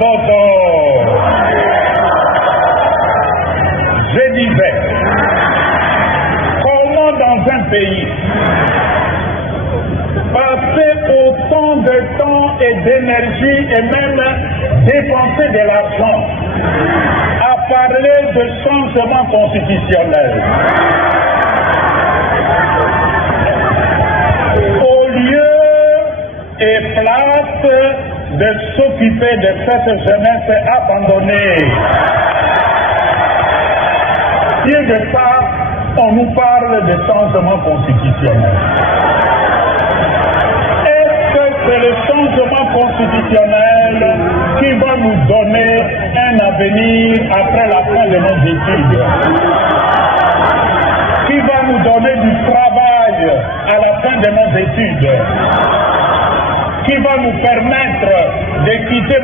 Moboto. Je disais, comment dans un pays passer autant de temps et d'énergie et même dépenser de l'argent à parler de changement constitutionnel au lieu et place de s'occuper de cette jeunesse abandonnée. Pire de ça, on nous parle de changement constitutionnel. Est-ce que c'est le changement constitutionnel qui va nous donner un avenir après la fin de nos études? Qui va nous donner du travail à la fin de nos études? Qui va nous permettre de quitter